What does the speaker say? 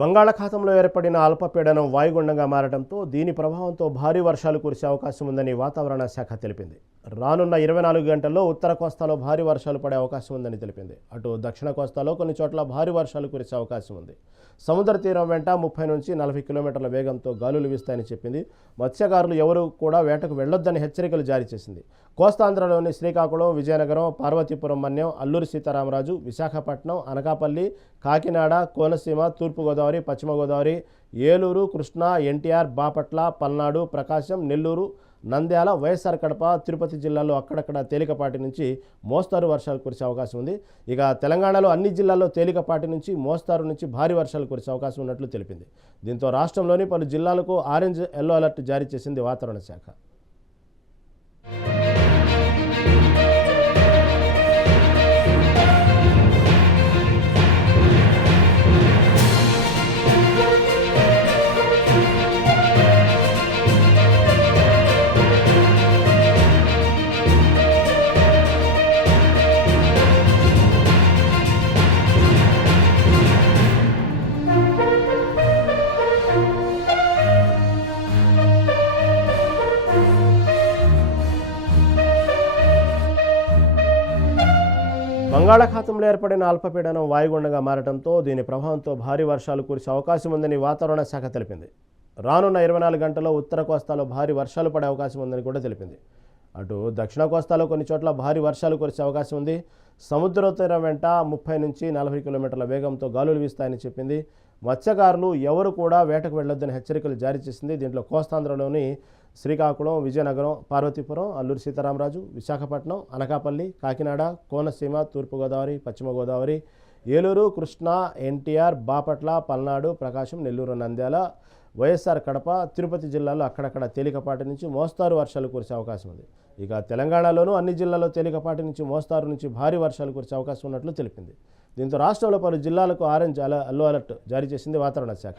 బంగాళాఖాతంలో ఏర్పడిన అల్పపీడనం వాయుగుండంగా మారడంతో దీని ప్రభావంతో భారీ వర్షాలు కురిసే అవకాశం ఉందని వాతావరణ శాఖ తెలిపింది. రానున్న 24 గంటల్లో ఉత్తర కోస్తాలో భారీ వర్షాలు పడే అవకాశం ఉందని తెలిపింది. అటు దక్షిణ కోస్తాలో కొన్ని చోట్ల భారీ వర్షాలు కురిసే అవకాశం ఉంది. సముద్ర తీరం వెంట 30 నుంచి 40 కిలోమీటర్ల వేగంతో గాలులు వీస్తాయని చెప్పింది. మత్స్యకారులు ఎవరూ కూడా వేటకు వెళ్లొద్దని హెచ్చరికలు జారీ చేసింది. కోస్తాంధ్రలోని శ్రీకాకుళం, విజయనగరం, పార్వతీపురం మన్యం, అల్లూరి సీతారామరాజు, విశాఖపట్నం, అనకాపల్లి, కాకినాడ, కోనసీమ, తూర్పుగోదావరి, పశ్చిమ గోదావరి, ఏలూరు, కృష్ణా, ఎన్టీఆర్, బాపట్ల, పల్నాడు, ప్రకాశం, నెల్లూరు, నంద్యాల, వైఎస్ఆర్ కడప, తిరుపతి జిల్లాల్లో అక్కడక్కడ తేలికపాటి నుంచి మోస్తారు వర్షాలు కురిసే అవకాశం ఉంది. ఇక తెలంగాణలో అన్ని జిల్లాల్లో తేలికపాటి నుంచి మోస్తారు నుంచి భారీ వర్షాలు కురిసే అవకాశం ఉన్నట్లు తెలిపింది. దీంతో రాష్ట్రంలోని పలు జిల్లాలకు ఆరెంజ్, ఎల్లో అలర్ట్ జారీ చేసింది వాతావరణ శాఖ. బంగాళాఖాతంలో ఏర్పడిన అల్పపీడనం వాయుగుండంగా మారడంతో దీని ప్రభావంతో భారీ వర్షాలు కురిసే అవకాశం ఉందని వాతావరణ శాఖ తెలిపింది. రానున్న 24 గంటల్లో ఉత్తర కోస్తాలో భారీ వర్షాలు పడే అవకాశం ఉందని కూడా తెలిపింది. అటు దక్షిణ కోస్తాలో కొన్ని చోట్ల భారీ వర్షాలు కురిసే అవకాశం ఉంది. సముద్ర తీరం వెంట 30 నుంచి 40 కిలోమీటర్ల వేగంతో గాలులు వీస్తాయని చెప్పింది. మత్స్యకారులు ఎవరు కూడా వేటకు వెళ్లొద్దని హెచ్చరికలు జారీ చేసింది. దీంట్లో కోస్తాంధ్రలోని శ్రీకాకుళం, విజయనగరం, పార్వతీపురం, అల్లూరి సీతారామరాజు, విశాఖపట్నం, అనకాపల్లి, కాకినాడ, కోనసీమ, తూర్పుగోదావరి, పశ్చిమ గోదావరి, ఏలూరు, కృష్ణా, ఎన్టీఆర్, బాపట్ల, పల్నాడు, ప్రకాశం, నెల్లూరు, నంద్యాల, వైఎస్ఆర్ కడప, తిరుపతి జిల్లాలో అక్కడక్కడ తేలికపాటి నుంచి మోస్తారు వర్షాలు కురిసే అవకాశం ఉంది. ఇక తెలంగాణలోనూ అన్ని జిల్లాల్లో తేలికపాటి నుంచి మోస్తారు నుంచి భారీ వర్షాలు కురిసే అవకాశం ఉన్నట్లు తెలిపింది. దీంతో రాష్ట్రంలో పలు జిల్లాలకు ఆరెంజ్, ఎల్లో అలర్ట్ జారీ చేసింది వాతావరణ శాఖ.